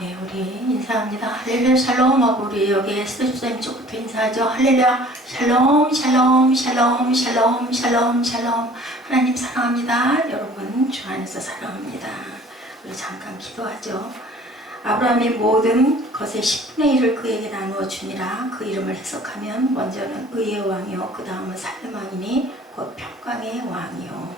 네, 우리 인사합니다. 할렐루야 샬롬 하고 우리 여기 에스더 집사님 쪽부터 인사하죠. 할렐루야 샬롬 샬롬 샬롬 샬롬 샬롬 샬롬. 하나님 사랑합니다. 여러분 주 안에서 사랑합니다. 우리 잠깐 기도하죠. 아브라함이 모든 것의 10분의 1을 그에게 나누어 주니라. 그 이름을 해석하면 먼저는 의의 왕이요 그 다음은 살렘 왕이니 곧 평강의 왕이요.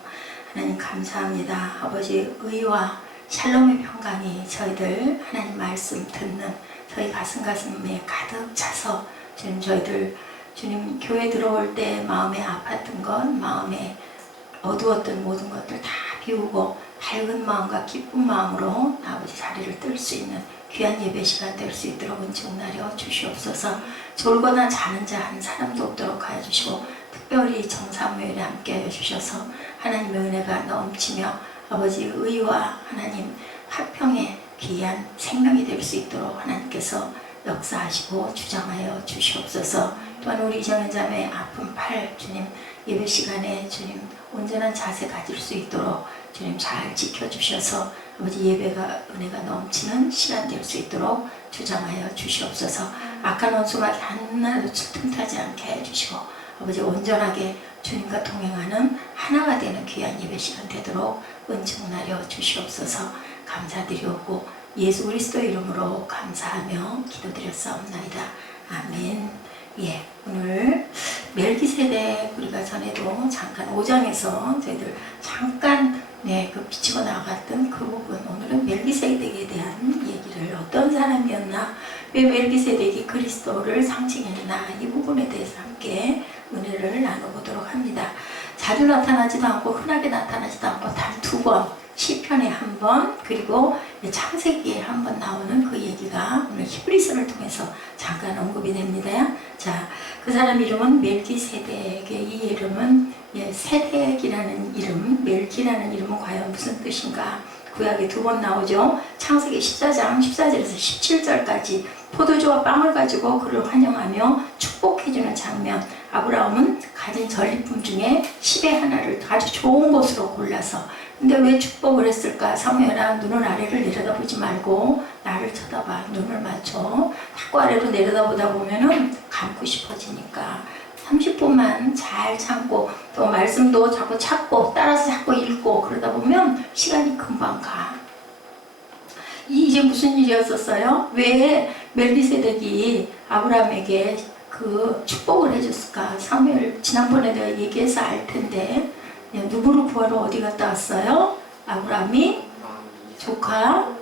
하나님 감사합니다. 아버지 의와 샬롬의 평강이 저희들 하나님 말씀 듣는 저희 가슴에 가득 차서 주님 저희들 주님 교회 들어올 때 마음에 아팠던 것 마음에 어두웠던 모든 것들 다 비우고 밝은 마음과 기쁜 마음으로 아버지 자리를 뜰 수 있는 귀한 예배 시간 될 수 있도록 은총 나려 주시옵소서. 졸거나 자는 자 한 사람도 없도록 하여 주시고 특별히 정사무엘에 함께하여 주셔서 하나님의 은혜가 넘치며 아버지 의와 하나님 화평의 귀한 생명이 될 수 있도록 하나님께서 역사하시고 주장하여 주시옵소서. 또한 우리 이정현 자매의 아픈 팔 주님 예배 시간에 주님 온전한 자세 가질 수 있도록 주님 잘 지켜주셔서 아버지 예배가 은혜가 넘치는 시간 될 수 있도록 주장하여 주시옵소서. 악한 원수마귀 하나도 틈타지 않게 해주시고 아버지 온전하게 주님과 동행하는 하나가 되는 귀한 예배 시간 되도록 은총 나려 주시옵소서. 감사드리옵고 예수 그리스도의 이름으로 감사하며 기도드렸사옵나이다. 아멘. 예, 오늘 멜기세덱 우리가 전에도 잠깐 5장에서 저희들 잠깐 그 비치고 나갔던 그 부분, 오늘은 멜기세덱에 대한 얘기를 어떤 사람이었나, 왜 멜기세덱이 그리스도를 상징했나, 이 부분에 대해서 함께 은혜를 나눠보도록 합니다. 자주 나타나지도 않고 흔하게 나타나지도 않고 단 2번, 시편에 1번, 그리고 창세기에 1번 나오는 그 얘기가 오늘 히브리서를 통해서 잠깐 언급이 됩니다. 자, 그 사람 이름은 멜기세덱의 이 이름은 세덱이라는 이름, 멜기라는 이름은 과연 무슨 뜻인가? 구약에 2번 나오죠. 창세기 14장 14절에서 17절까지 포도주와 빵을 가지고 그를 환영하며 축복해주는 장면. 아브라함은 가진 전리품 중에 10의 하나를 아주 좋은 것으로 골라서, 근데 왜 축복을 했을까? 사무엘아, 눈을 아래를 내려다보지 말고 나를 쳐다봐. 눈을 맞춰. 자꾸 아래로 내려다보다 보면은 감고 싶어지니까 30분만 잘 참고 또 말씀도 자꾸 찾고 따라서 자꾸 읽고 그러다 보면 시간이 금방 가. 이게 무슨 일이었었어요? 왜 멜기세덱이 아브라함에게 그 축복을 해줬을까? 사무엘 지난번에 내가 얘기해서 알 텐데 누구를 구하러 어디 갔다 왔어요? 아브라함이 조카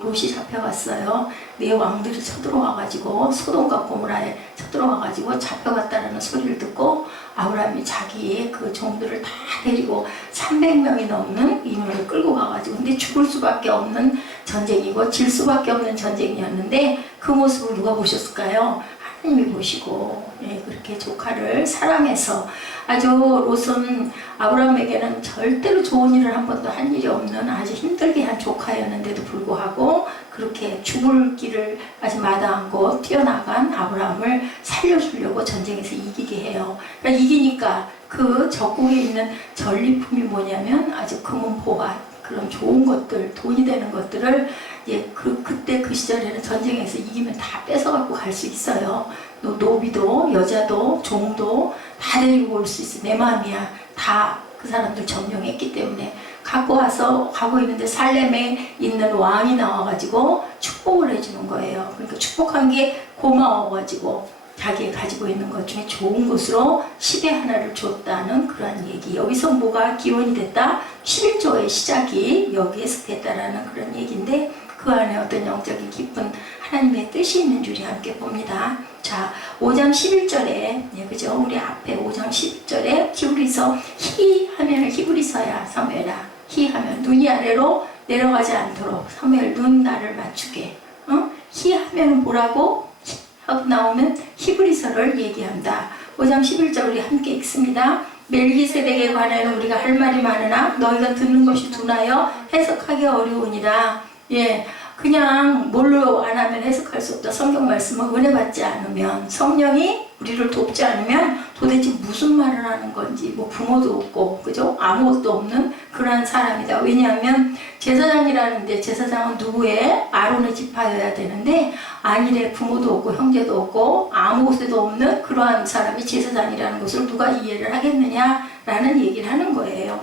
롯이 잡혀갔어요. 네 왕들이 쳐들어와가지고 소돔과 고모라에 쳐들어와가지고 잡혀갔다는 소리를 듣고 아브라함이 자기의 그 종들을 다 데리고 300명이 넘는 인원을 끌고 가가지고, 근데 죽을 수밖에 없는 전쟁이고 질 수밖에 없는 전쟁이었는데 그 모습을 누가 보셨을까요? 하나님이 보시고 그렇게 조카를 사랑해서 아주 롯은 아브라함에게는 절대로 좋은 일을 한 번도 한 일이 없는 아주 힘들게 한 조카였는데도 불구하고 그렇게 죽을 길을 아주 마다않고 뛰어나간 아브라함을 살려주려고 전쟁에서 이기게 해요. 그러니까 이기니까 그 적국에 있는 전리품이 뭐냐면 아주 금은 보화, 그런 좋은 것들, 돈이 되는 것들을 그때 그 시절에는 전쟁에서 이기면 다 뺏어갖고 갈 수 있어요. 노비도 여자도 종도 다 데리고 올 수 있어. 내 마음이야. 다 그 사람들 점령했기 때문에 갖고 와서 가고 있는데 살렘에 있는 왕이 나와가지고 축복을 해주는 거예요. 그러니까 축복한 게 고마워가지고 자기가 가지고 있는 것 중에 좋은 것으로 10의 하나를 줬다는 그런 얘기. 여기서 뭐가 기원이 됐다? 11조의 시작이 여기에서 됐다라는 그런 얘기인데 그 안에 어떤 영적인 깊은 하나님의 뜻이 있는 줄이 함께 봅니다. 자, 5장 11절에 그죠? 우리 앞에 5장 11절에 히브리서 히 하면은 히브리서야. 사무엘아, 히 하면 눈이 아래로 내려가지 않도록 사무엘 눈 나를 맞추게. 히 하면은 뭐라고? 하고 나오면 히브리서를 얘기한다. 5장 11절 우리 함께 읽습니다. 멜기세덱에 관하여 우리가 할 말이 많으나 너희가 듣는 것이 둔하여 해석하기 어려우니라. 그냥 뭘로 안 하면 해석할 수 없다. 성경 말씀은 은혜 받지 않으면, 성령이 우리를 돕지 않으면 도대체 무슨 말을 하는 건지, 뭐 부모도 없고, 그죠? 아무것도 없는 그러한 사람이다. 왜냐하면 제사장이라는데, 제사장은 누구의? 아론의 지파여야 되는데 아니래. 부모도 없고 형제도 없고 아무것도 없는 그러한 사람이 제사장이라는 것을 누가 이해를 하겠느냐라는 얘기를 하는 거예요.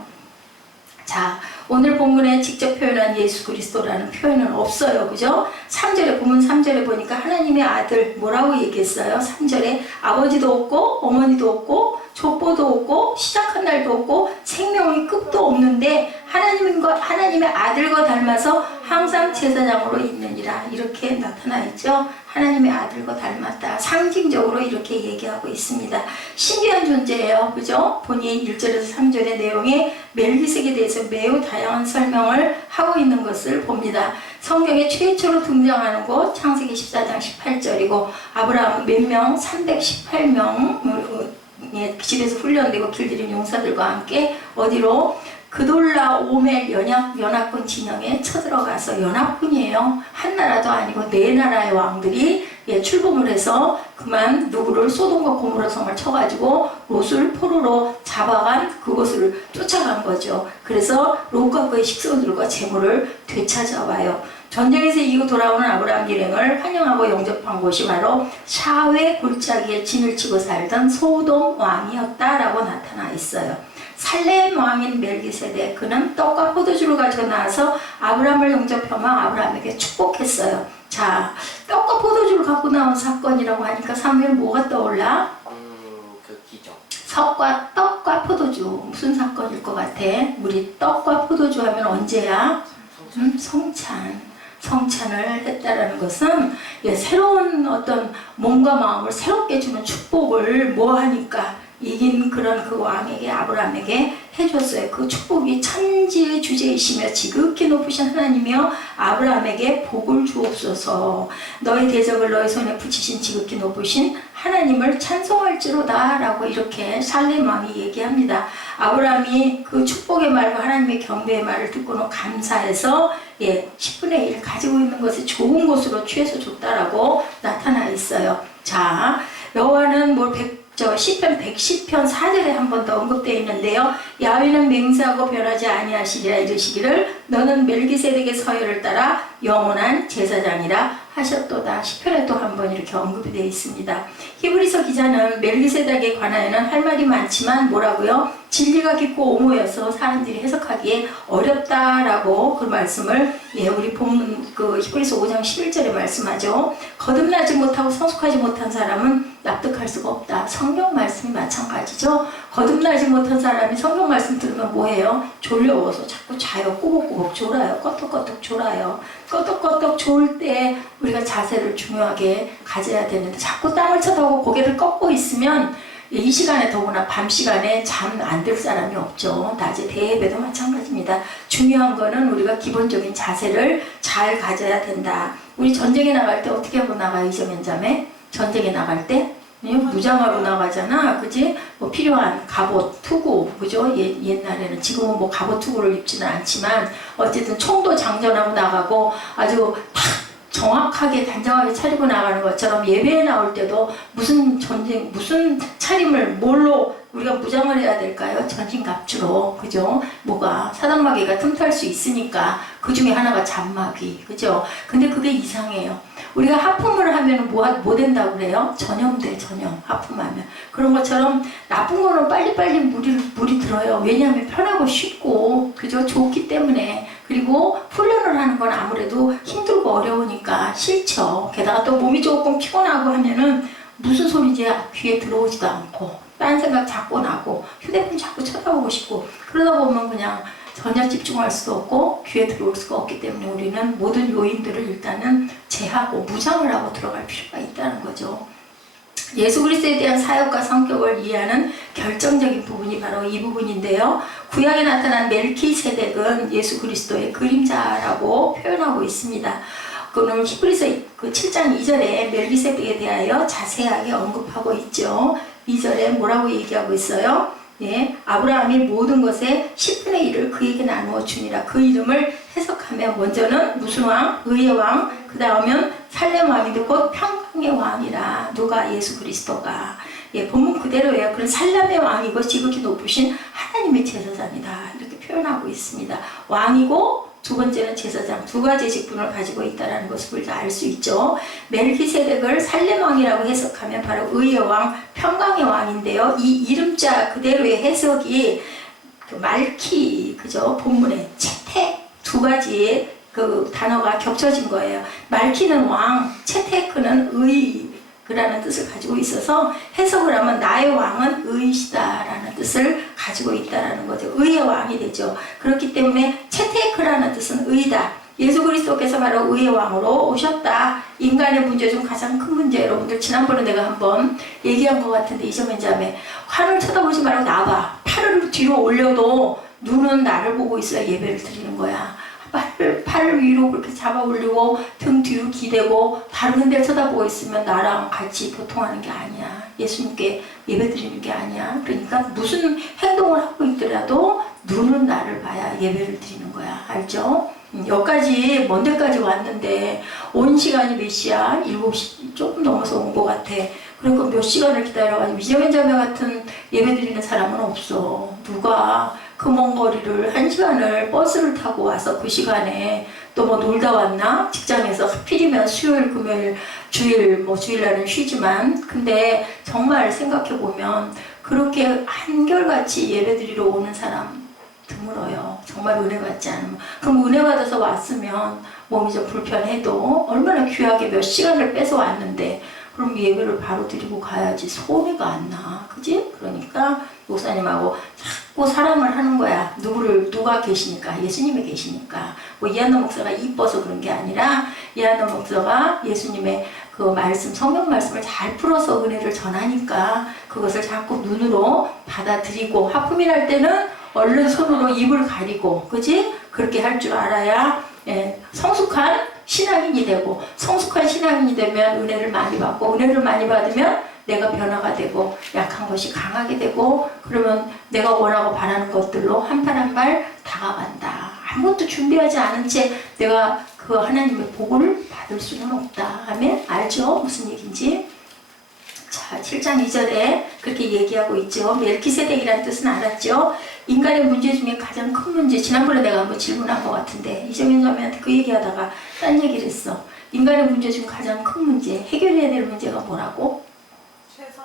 자, 오늘 본문에 직접 표현한 예수 그리스도라는 표현은 없어요. 그죠? 3절에 보면 3절에 보니까 하나님의 아들 뭐라고 얘기했어요? 3절에 아버지도 없고 어머니도 없고 족보도 없고 시작한 날도 없고 생명의 끝도 없는데 하나님의 아들과 닮아서 항상 제사장으로 있느니라. 이렇게 나타나 있죠. 하나님의 아들과 닮았다. 상징적으로 이렇게 얘기하고 있습니다. 신비한 존재예요. 그죠? 본인 1절에서 3절의 내용에 멜기세덱에 대해서 매우 다양한 설명을 하고 있는 것을 봅니다. 성경에 최초로 등장하는 곳 창세기 14장 18절이고 아브라함은 몇 명? 318명 집에서 훈련되고 길들인 용사들과 함께 어디로? 그돌라 오멜 연합군 진영에 쳐들어가서, 연합군이에요. 한 나라도 아니고 네 나라의 왕들이 출범을 해서 그만 누구를 소돔과 고모라 성을 쳐가지고 롯을 포로로 잡아간 그곳을 쫓아간 거죠. 그래서 롯과 그의 식구들과 재물을 되찾아와요. 전쟁에서 이후 돌아오는 아브라함 일행을 환영하고 영접한 곳이 바로 샤웨 골짜기에 진을 치고 살던 소돔 왕이었다라고 나타나 있어요. 살렘 왕인 멜기세덱, 그는 떡과 포도주를 가지고 나와서 아브라함을 영접하며 아브라함에게 축복했어요. 자, 떡과 포도주를 갖고 나온 사건이라고 하니까 사무엘 뭐가 떠올라? 그 기적. 떡과 포도주 무슨 사건일 것 같아? 우리 떡과 포도주 하면 언제야? 성찬을 했다라는 것은 새로운 어떤 몸과 마음을 새롭게 주는 축복을 뭐 하니까 이긴 그런 그 왕에게, 아브라함에게 해줬어요. 그 축복이 천지의 주제이시며 지극히 높으신 하나님이여 아브라함에게 복을 주옵소서. 너의 대적을 너의 손에 붙이신 지극히 높으신 하나님을 찬송할지로다 라고 이렇게 살렘 왕이 얘기합니다. 아브라함이 그 축복의 말과 하나님의 경배의 말을 듣고는 감사해서 10분의 1 가지고 있는 것을 좋은 것으로 취해서 줬다라고 나타나 있어요. 자, 여호와는 시편 110편 4절에 한 번 더 언급되어 있는데요. 야훼는 맹세하고 변하지 아니하시리라 이르시기를 너는 멜기세덱의 서열을 따라 영원한 제사장이라 하셨도다. 시편에 또 한 번 이렇게 언급이 되어 있습니다. 히브리서 기자는 멜기세덱에 관하여는 할 말이 많지만 뭐라고요? 진리가 깊고 오모여서 사람들이 해석하기에 어렵다라고 그 말씀을 우리 본문 그 히브리서 5장 11절에 말씀하죠. 거듭나지 못하고 성숙하지 못한 사람은 납득할 수가 없다. 성경 말씀이 마찬가지죠. 거듭나지 못한 사람이 성경 말씀 들으면 뭐해요? 졸려워서 자꾸 자요. 꾸벅꾸벅 졸아요. 껐덕껐덕 졸아요. 껐덕껐덕 졸 때 우리가 자세를 중요하게 가져야 되는데 자꾸 땅을 쳐다보고 고개를 꺾고 있으면 이 시간에 더구나 밤 시간에 잠 안 들 사람이 없죠. 낮에 대예배도 마찬가지입니다. 중요한 거는 우리가 기본적인 자세를 잘 가져야 된다. 우리 전쟁에 나갈 때 어떻게 하고 나가요? 이정현 자매? 전쟁에 나갈 때 무장하고 나가잖아. 그지? 뭐 필요한 갑옷, 투구, 그죠? 옛날에는, 지금은 뭐 갑옷, 투구를 입지는 않지만 어쨌든 총도 장전하고 나가고 아주 탁 정확하게 단정하게 차리고 나가는 것처럼 예배에 나올 때도 무슨 차림을 뭘로 우리가 무장을 해야 될까요? 전신갑주로. 그죠? 뭐가 사단마귀가 틈탈 수 있으니까 그 중에 하나가 잔마귀. 그죠? 근데 그게 이상해요. 우리가 하품을 하면 뭐 된다고 그래요? 전염돼, 하품하면. 그런 것처럼 나쁜 거는 빨리빨리 물이 들어요. 왜냐하면 편하고 쉽고, 그죠? 좋기 때문에. 그리고 훈련을 하는 건 아무래도 힘들고 어려우니까 싫죠. 게다가 또 몸이 조금 피곤하고 하면은 무슨 소리인지 귀에 들어오지도 않고, 딴 생각 자꾸 나고, 휴대폰 자꾸 쳐다보고 싶고, 그러다 보면 그냥 전혀 집중할 수도 없고 귀에 들어올 수가 없기 때문에 우리는 모든 요인들을 일단은 제하고 무장을 하고 들어갈 필요가 있다는 거죠. 예수 그리스도에 대한 사역과 성격을 이해하는 결정적인 부분이 바로 이 부분인데요. 구약에 나타난 멜키세덱은 예수 그리스도의 그림자라고 표현하고 있습니다. 그는 히브리서 7장 2절에 멜키세덱에 대하여 자세하게 언급하고 있죠. 2절에 뭐라고 얘기하고 있어요? 아브라함이 모든 것의 10분의 1을 그에게 나누어 주니라. 그 이름을 해석하면 먼저는 무슨 왕? 의의 왕. 그 다음은 살렘 왕인데 곧 평강의 왕이라. 누가? 예수 그리스도가. 예, 본문 그대로예요. 그런 살렘의 왕이고 지극히 높으신 하나님의 제사장이다. 이렇게 표현하고 있습니다. 왕이고 두 번째는 제사장, 두 가지 직분을 가지고 있다는 것을 우리가 알 수 있죠. 멜기세덱을 살렘 왕이라고 해석하면 바로 의의 왕, 평강의 왕인데요. 이 이름자 그대로의 해석이 그 말키, 그죠? 본문에 채택 두 가지의 그 단어가 겹쳐진 거예요. 말키는 왕, 채테크는 의, 그라는 뜻을 가지고 있어서 해석을 하면 나의 왕은 의시다라는 뜻을 가지고 있다라는 거죠. 의의 왕이 되죠. 그렇기 때문에 채테크라는 뜻은 의다. 예수 그리스도께서 바로 의의 왕으로 오셨다. 인간의 문제 중 가장 큰 문제, 여러분들 지난번에 내가 한번 얘기한 것 같은데 이정현 자매, 하늘 쳐다보지 말고 나봐. 팔을 뒤로 올려도 눈은 나를 보고 있어야 예배를 드리는 거야. 팔을 위로 그렇게 잡아 올리고 등 뒤로 기대고 다른 데를 쳐다보고 있으면 나랑 같이 교통하는 게 아니야. 예수님께 예배드리는 게 아니야. 그러니까 무슨 행동을 하고 있더라도 눈은 나를 봐야 예배를 드리는 거야. 알죠? 여기까지 먼 데까지 왔는데 온 시간이 몇 시야? 7시 조금 넘어서 온 것 같아. 그러니까 몇 시간을 기다려가지고 이정현 자매 같은 예배 드리는 사람은 없어. 누가 그 먼 거리를 1시간을 버스를 타고 와서 그 시간에 또 뭐 놀다 왔나? 직장에서 하필이면 수요일, 금요일, 주일, 뭐 주일날은 쉬지만 근데 정말 생각해보면 그렇게 한결같이 예배드리러 오는 사람 드물어요. 정말 은혜 받지 않으면. 그럼 은혜 받아서 왔으면 몸이 좀 불편해도 얼마나 귀하게 몇 시간을 뺏어 왔는데 그럼 예배를 바로 드리고 가야지 소리가 안 나. 그지? 그러니까 목사님하고 자꾸 사랑을 하는 거야. 누가 계시니까? 예수님이 계시니까. 뭐 이한나 목사가 이뻐서 그런 게 아니라 이한나 목사가 예수님의 그 말씀, 성경 말씀을 잘 풀어서 은혜를 전하니까 그것을 자꾸 눈으로 받아들이고 하품이 날 때는 얼른 손으로 입을 가리고, 그지? 그렇게 할 줄 알아야 성숙한 신앙인이 되고, 성숙한 신앙인이 되면 은혜를 많이 받고, 은혜를 많이 받으면 내가 변화가 되고 약한 것이 강하게 되고, 그러면 내가 원하고 바라는 것들로 한 발 한 발 다가간다. 아무것도 준비하지 않은 채 내가 그 하나님의 복을 받을 수는 없다. 아멘? 알죠? 무슨 얘기인지? 자, 7장 2절에 그렇게 얘기하고 있죠. 멜기세덱이라는 뜻은 알았죠? 인간의 문제 중에 가장 큰 문제, 지난번에 내가 한번 질문한 것 같은데 이정현 자매한테 그 얘기하다가 딴 얘기를 했어. 인간의 문제 중 가장 큰 문제, 해결해야 될 문제가 뭐라고?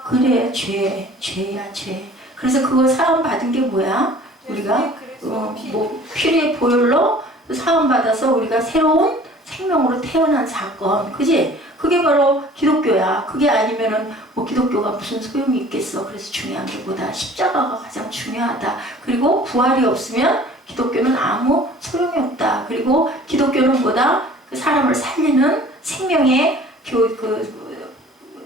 그래, 죄야, 죄. 그래서 그거 사함 받은 게 뭐야? 우리가 뭐 피리의 보혈로 사함 받아서 우리가 새로운 생명으로 태어난 사건, 그지? 그게 바로 기독교야. 그게 아니면은 뭐 기독교가 무슨 소용이 있겠어. 그래서 중요한 게 뭐다? 십자가가 가장 중요하다. 그리고 부활이 없으면 기독교는 아무 소용이 없다. 그리고 기독교는 뭐다? 그 사람을 살리는 생명의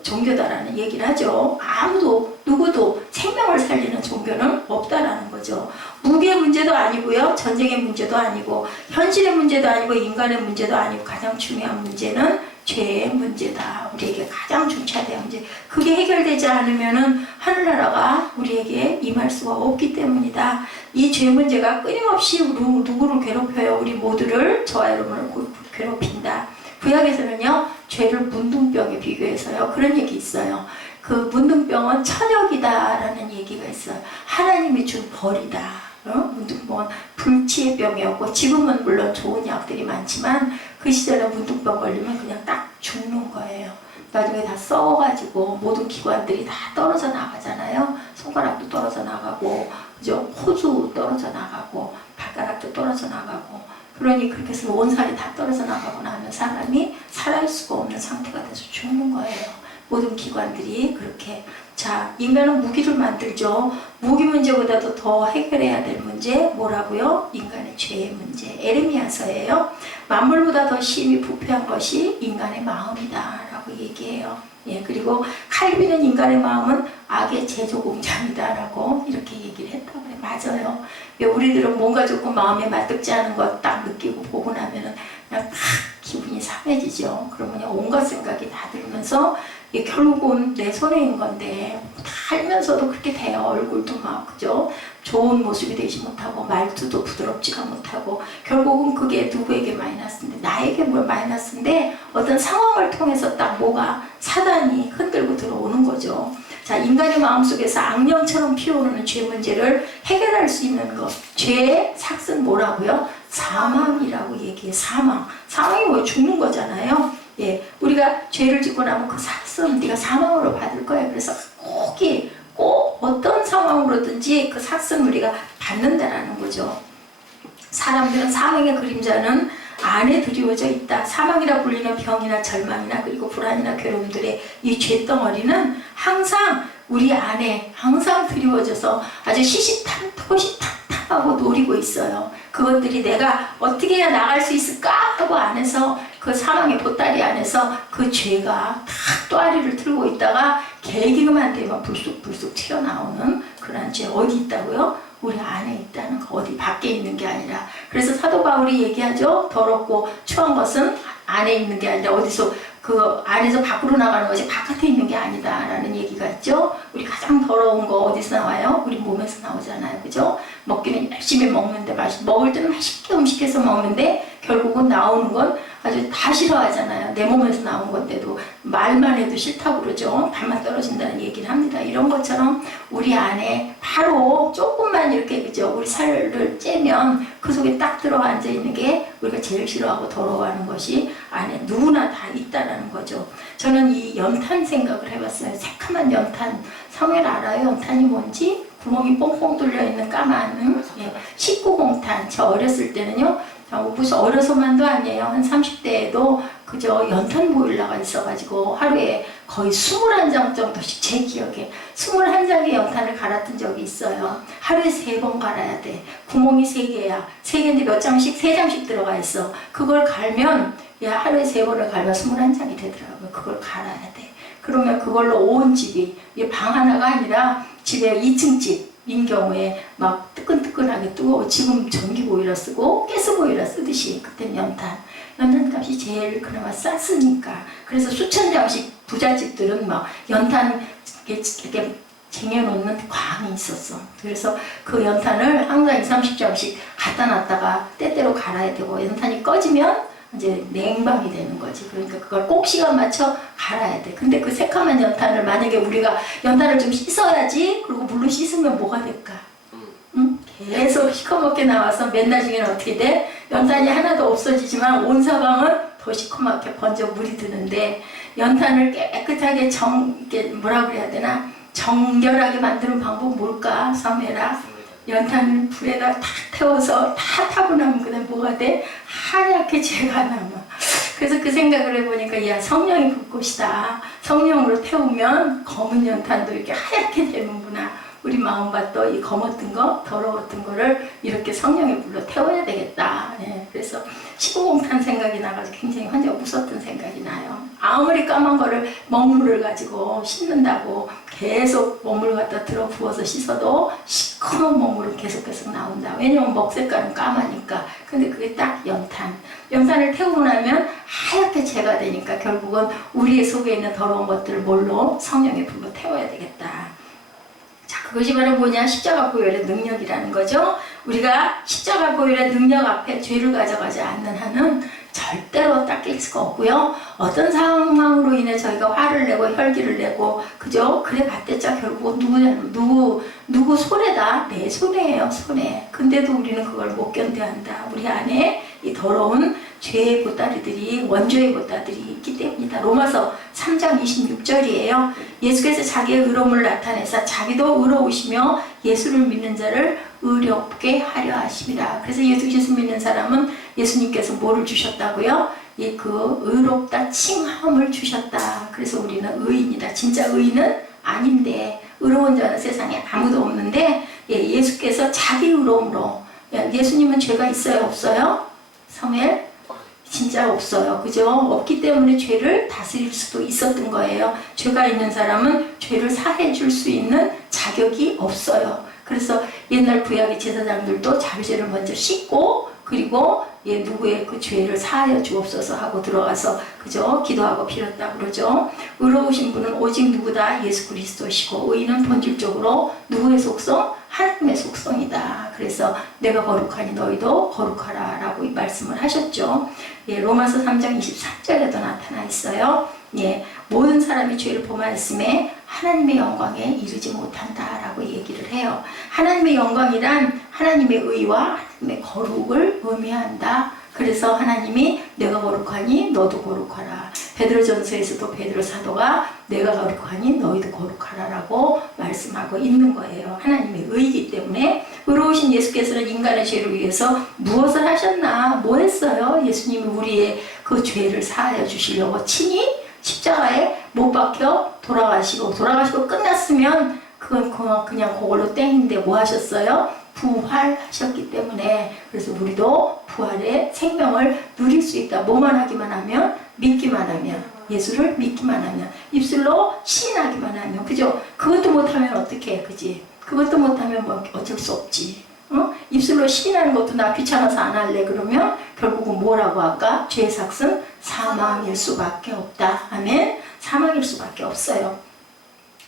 종교다라는 얘기를 하죠. 아무도 누구도 생명을 살리는 종교는 없다라는 거죠. 무기의 문제도 아니고요, 전쟁의 문제도 아니고, 현실의 문제도 아니고, 인간의 문제도 아니고, 가장 중요한 문제는 죄의 문제다. 우리에게 가장 중차대한 문제. 그게 해결되지 않으면은 하늘나라가 우리에게 임할 수가 없기 때문이다. 이 죄 문제가 끊임없이 누구를 괴롭혀요? 우리 모두를, 저와 여러분을 괴롭힌다. 구약에서는요, 죄를 문둥병에 비교해서요, 그런 얘기 있어요. 그 문둥병은 천역이다라는 얘기가 있어요. 하나님이 준 벌이다. 문둥병은 불치의 병이었고, 지금은 물론 좋은 약들이 많지만 그 시절에 문둥병 걸리면 그냥 딱 죽는 거예요. 나중에 다 썩어가지고 모든 기관들이 다 떨어져 나가잖아요. 손가락도 떨어져 나가고, 그죠? 코도 떨어져 나가고, 발가락도 떨어져 나가고. 그러니 그렇게 해서 온 살이 다 떨어져 나가고 나면 사람이 살아있을 수가 없는 상태가 돼서 죽는 거예요. 모든 기관들이 그렇게. 자, 인간은 무기를 만들죠. 무기 문제보다도 더 해결해야 될 문제 뭐라고요? 인간의 죄의 문제. 에레미야서예요. 만물보다 더 심히 부패한 것이 인간의 마음이다 라고 얘기해요. 예, 그리고 칼빈은 인간의 마음은 악의 제조 공장이다 라고 이렇게 얘기를 했다고 그래. 맞아요. 우리들은 뭔가 조금 마음에 맞득지 않은 것 딱 느끼고 보고 나면은 그냥 딱 기분이 상해지죠. 그러면 온갖 생각이 다 들면서 결국은 내 손에 있는 건데 다 알면서도 그렇게 돼요. 얼굴도 막, 그죠? 좋은 모습이 되지 못하고 말투도 부드럽지가 못하고 결국은 그게 누구에게 마이너스인데 나에게 뭘 마이너스인데 어떤 상황을 통해서 딱 뭐가 사단이 흔들고 들어오는 거죠. 자, 인간의 마음속에서 악령처럼 피어오르는 죄 문제를 해결할 수 있는 것. 죄의 삭은 뭐라고요? 사망이라고 얘기해. 사망. 사망이 뭐 죽는 거잖아요. 예, 우리가 죄를 짓고 나면 그 삭은 네가 사망으로 받을 거야. 그래서 꼭 어떤 상황으로든지 그 삭은 우리가 받는다라는 거죠. 사람들은 사망의 그림자는 안에 드리워져 있다. 사망이라 불리는 병이나 절망이나 그리고 불안이나 괴로움들의 이 죄덩어리는 항상 우리 안에 항상 드리워져서 아주 호시탐탐하고 노리고 있어요. 그것들이 내가 어떻게 해야 나갈 수 있을까 하고 안에서 그 사망의 보따리 안에서 그 죄가 다 또아리를 틀고 있다가 계기만 되면 불쑥불쑥 튀어나오는 그런 죄 어디 있다고요? 우리 안에 있다는 거, 어디 밖에 있는 게 아니라. 그래서 사도 바울이 얘기하죠. 더럽고 추한 것은 안에 있는 게 아니라 어디서 그 안에서 밖으로 나가는 것이 바깥에 있는 게 아니다 라는 얘기가 있죠. 우리 가장 더러운 거 어디서 나와요? 우리 몸에서 나오잖아요. 그죠? 먹기는 열심히 먹는데 먹을 때는 맛있게 음식해서 먹는데 결국은 나오는 건 아주 다 싫어하잖아요. 내 몸에서 나온 건데도 말만 해도 싫다고 그러죠. 발만 떨어진다는 얘기를 합니다. 이런 것처럼 우리 안에 바로 조금만 이렇게 그죠? 우리 살을 째면 그 속에 딱 들어가 앉아 있는 게 우리가 제일 싫어하고 더러워하는 것이 안에 누구나 다 있다라는 거죠. 저는 이 연탄 생각을 해봤어요. 새카만 연탄. 성엘 알아요? 연탄이 뭔지? 구멍이 뽕뽕 뚫려 있는 까만 식구공탄. 저 어렸을 때는요. 무슨 어려서만도 아니에요. 한 30대에도 그저 연탄 보일러가 있어가지고 하루에 거의 21장 정도씩 제 기억에 21장의 연탄을 갈았던 적이 있어요. 하루에 3번 갈아야 돼. 구멍이 3개야. 3개인데 몇 장씩? 3장씩 들어가 있어. 그걸 갈면 하루에 3번을 갈면 21장이 되더라고요. 그걸 갈아야 돼. 그러면 그걸로 온 집이 방 하나가 아니라 집에 2층 집인 경우에 막 뜨끈뜨끈하게 뜨거워. 지금 전기 보일러 쓰고 가스 보일러 쓰듯이 그때는 연탄 값이 제일 그나마 쌌으니까. 그래서 수천 장씩 부잣집들은 막 연탄 이렇게 쟁여놓는 광이 있었어. 그래서 그 연탄을 항상 20, 30장씩 갖다 놨다가 때때로 갈아야 되고 연탄이 꺼지면 이제 냉방이 되는 거지. 그러니까 그걸 꼭 시간 맞춰 갈아야 돼. 근데 그 새카만 연탄을 만약에 우리가 연탄을 좀 씻어야지. 그리고 물로 씻으면 뭐가 될까? 응? 계속 시커멓게 나와서 맨날 중에는 어떻게 돼? 연탄이 하나도 없어지지만 온 사방은 더 시커멓게 번져 물이 드는데 연탄을 깨끗하게 이게 뭐라 그래야 되나? 정결하게 만드는 방법 뭘까? 사메라. 연탄을 불에다 탁 태워서 다 타고 나면 그다음 뭐가 돼? 하얗게 죄가 남아. 그래서 그 생각을 해보니까 야 성령이 불꽃이다. 성령으로 태우면 검은 연탄도 이렇게 하얗게 되는구나. 우리 마음밭도 이 검었던 거, 더러웠던 거를 이렇게 성령의 불로 태워야 되겠다. 네, 그래서 15공탄 생각이 나가지고 굉장히 완전 무섭던 생각이 나요. 아무리 까만 거를 먹물을 가지고 씻는다고 계속 먹물 갖다 들어 부어서 씻어도 시커먼 먹물은 계속 나온다. 왜냐면 먹 색깔은 까마니까. 근데 그게 딱 연탄. 연탄을 태우고 나면 하얗게 죄가 되니까 결국은 우리의 속에 있는 더러운 것들을 뭘로? 성령의 불로 태워야 되겠다. 자, 그것이 바로 뭐냐? 십자가 보혈의 능력이라는 거죠. 우리가 십자가 보혈의 능력 앞에 죄를 가져가지 않는 한은 절대로 닦일 수가 없고요. 어떤 상황으로 인해 저희가 화를 내고 혈기를 내고 그죠? 그래 봤댔자 결국 누구 손해다? 내 손해예요, 손해. 근데도 우리는 그걸 못 견뎌한다. 우리 안에 이 더러운 죄의 보따리들이, 원죄의 보따리들이 있기 때문이다. 로마서 3장 26절이에요. 예수께서 자기의 의로움을 나타내사 자기도 의로우시며 예수를 믿는 자를 의롭게 하려 하심이라. 그래서 예수 믿는 사람은 예수님께서 뭐를 주셨다고요? 그 의롭다 칭함을 주셨다. 그래서 우리는 의인이다. 진짜 의인은 아닌데 의로운 자는 세상에 아무도 없는데 예수께서 자기 의로움으로. 예수님은 죄가 있어요, 없어요? 사무엘? 진짜 없어요. 그죠? 없기 때문에 죄를 다스릴 수도 있었던 거예요. 죄가 있는 사람은 죄를 사해 줄 수 있는 자격이 없어요. 그래서 옛날 구약의 제사장들도 자비죄를 먼저 씻고 그리고 누구의 그 죄를 사하여 주옵소서 하고 들어가서 그죠? 기도하고 빌었다 그러죠. 의로우신 분은 오직 누구다? 예수 그리스도시고 의인은 본질적으로 누구의 속성? 하나님의 속성이다. 그래서 내가 거룩하니 너희도 거룩하라 라고 이 말씀을 하셨죠. 예, 로마서 3장 23절에도 나타나 있어요. 예, 모든 사람이 죄를 범하였음에 하나님의 영광에 이르지 못한다 라고 얘기를 해요. 하나님의 영광이란 하나님의 의와 하나님의 거룩을 의미한다. 그래서 하나님이 내가 거룩하니 너도 거룩하라. 베드로전서에서도 베드로 사도가 내가 거룩하니 너희도 거룩하라 라고 말씀하고 있는 거예요. 하나님의 의이기 때문에 의로우신 예수께서는 인간의 죄를 위해서 무엇을 하셨나? 뭐 했어요? 예수님이 우리의 그 죄를 사하여 주시려고 친히 십자가에 못 박혀 돌아가시고 끝났으면 그건 그냥 그걸로 땡인데 뭐 하셨어요? 부활하셨기 때문에 그래서 우리도 부활의 생명을 누릴 수 있다. 뭐만 하기만 하면 믿기만 하면 예수를 믿기만 하면 입술로 시인하기만 하면 그죠? 그것도 못하면 어떡해 그지? 그것도 못하면 뭐 어쩔 수 없지. 입술로 시인하는 것도 나 귀찮아서 안 할래 그러면 결국은 뭐라고 할까? 죄의 삭은 사망일 수밖에 없다. 아멘. 사망일 수밖에 없어요.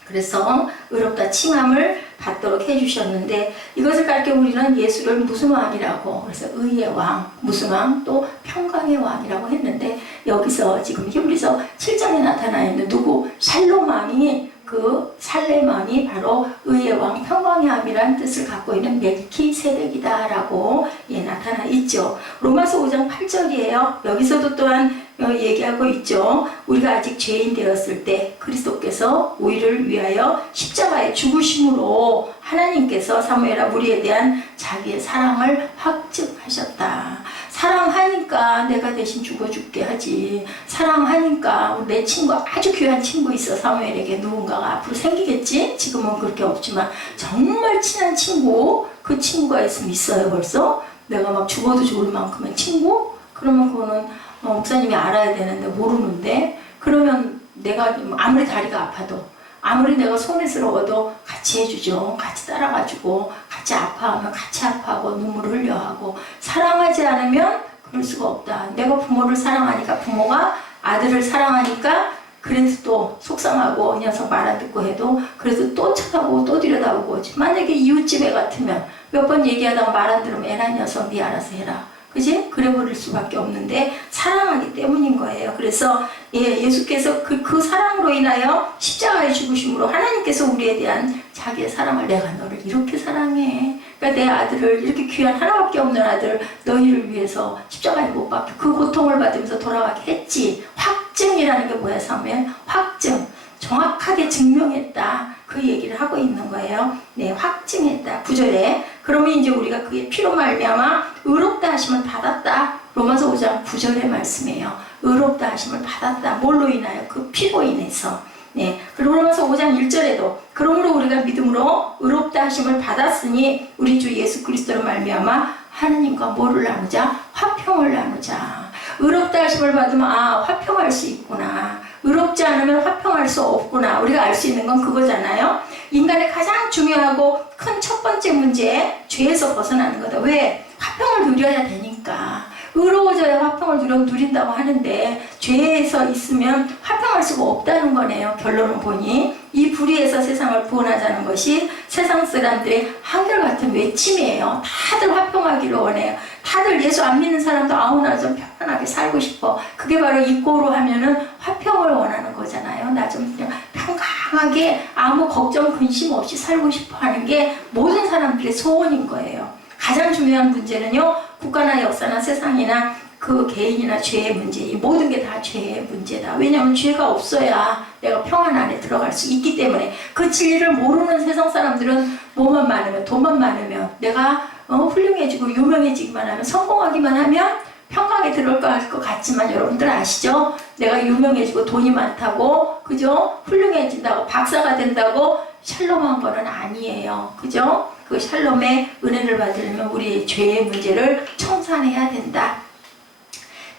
그래서 의롭다 칭함을 받도록 해주셨는데 이것을 가르쳐 우리는 예수를 무슨 왕이라고 그래서 의의 왕, 무슨 왕, 또 평강의 왕이라고 했는데 여기서 지금 히브리서 7장에 나타나 있는 누구? 샬롬 왕이 그 살렘 왕이 바로 의의 왕 평강의 왕이라는 뜻을 갖고 있는 멜키세덱이다 라고 나타나 있죠. 로마서 5장 8절이에요. 여기서도 또한 얘기하고 있죠. 우리가 아직 죄인 되었을 때 그리스도께서 우리를 위하여 십자가에 죽으심으로 하나님께서 사무엘아 우리에 대한 자기의 사랑을 확증하셨다. 사랑하니까 내가 대신 죽어줄게 하지. 사랑하니까 내 친구 아주 귀한 친구 있어. 사무엘에게 누군가가 앞으로 생기겠지? 지금은 그렇게 없지만 정말 친한 친구 그 친구가 있으면 있어요. 벌써 내가 막 죽어도 좋을 만큼의 친구? 그러면 그거는 목사님이 알아야 되는데 모르는데 그러면 내가 아무리 다리가 아파도 아무리 내가 손해스러워도 같이 해주죠. 같이 따라가지고 같이 아파하면 같이 아파하고 눈물을 흘려하고 사랑하지 않으면 그럴 수가 없다. 내가 부모를 사랑하니까 부모가 아들을 사랑하니까 그래서 또 속상하고 이 녀석 말 안 듣고 해도 그래서 또 쳐다보고 또 들여다보고 오지. 만약에 이웃집 애 같으면 몇 번 얘기하다가 말 안 들으면 애나 녀석 네 알아서 해라. 그지? 그래 버릴 수밖에 없는데 사랑하기 때문인 거예요. 그래서 예수께서 그 사랑으로 인하여 십자가에 죽으심으로 하나님께서 우리에 대한 자기의 사랑을 내가 너를 이렇게 사랑해. 그러니까 내 아들을 이렇게 귀한 하나밖에 없는 아들 너희를 위해서 십자가에 못 박혀 그 고통을 받으면서 돌아가게 했지. 확증이라는 게 뭐야 사무엘? 확증. 정확하게 증명했다. 그 얘기를 하고 있는 거예요. 네, 확증했다. 9절에 그러면 이제 우리가 그의 피로 말미암아 의롭다 하심을 받았다. 로마서 5장 9절의 말씀이에요. 의롭다 하심을 받았다. 뭘로 인하여? 그 피로 인해서. 네, 로마서 5장 1절에도 그러므로 우리가 믿음으로 의롭다 하심을 받았으니 우리 주 예수 그리스도로 말미암아 하나님과 뭐를 나누자? 화평을 나누자. 의롭다 하심을 받으면 화평할 수 있구나. 의롭지 않으면 화평할 수 없구나. 우리가 알 수 있는 건 그거잖아요. 인간의 가장 중요하고 큰 첫 번째 문제, 죄에서 벗어나는 거다. 왜? 화평을 누려야 되니까. 의로워져야 화평을 누린다고 하는데 죄에서 있으면 화평할 수가 없다는 거네요. 결론을 보니 이 불의에서 세상을 구원하자는 것이 세상 사람들의 한결같은 외침이에요. 다들 화평하기를 원해요. 다들 예수 안 믿는 사람도 나 좀 편안하게 살고 싶어. 그게 바로 이꼬로 하면은 화평을 원하는 거잖아요. 나 좀 그냥 평강하게 아무 걱정 근심 없이 살고 싶어 하는 게 모든 사람들의 소원인 거예요. 가장 중요한 문제는요, 국가나 역사나 세상이나 그 개인이나 죄의 문제, 이 모든 게 다 죄의 문제다. 왜냐하면 죄가 없어야 내가 평안 안에 들어갈 수 있기 때문에. 그 진리를 모르는 세상 사람들은 뭐만 많으면, 돈만 많으면, 내가 훌륭해지고 유명해지기만 하면, 성공하기만 하면 평강에 들어갈 것 같지만 여러분들 아시죠? 내가 유명해지고 돈이 많다고, 그죠? 훌륭해진다고, 박사가 된다고 샬롬한 거는 아니에요. 그죠? 그 샬롬의 은혜를 받으려면 우리의 죄의 문제를 청산해야 된다.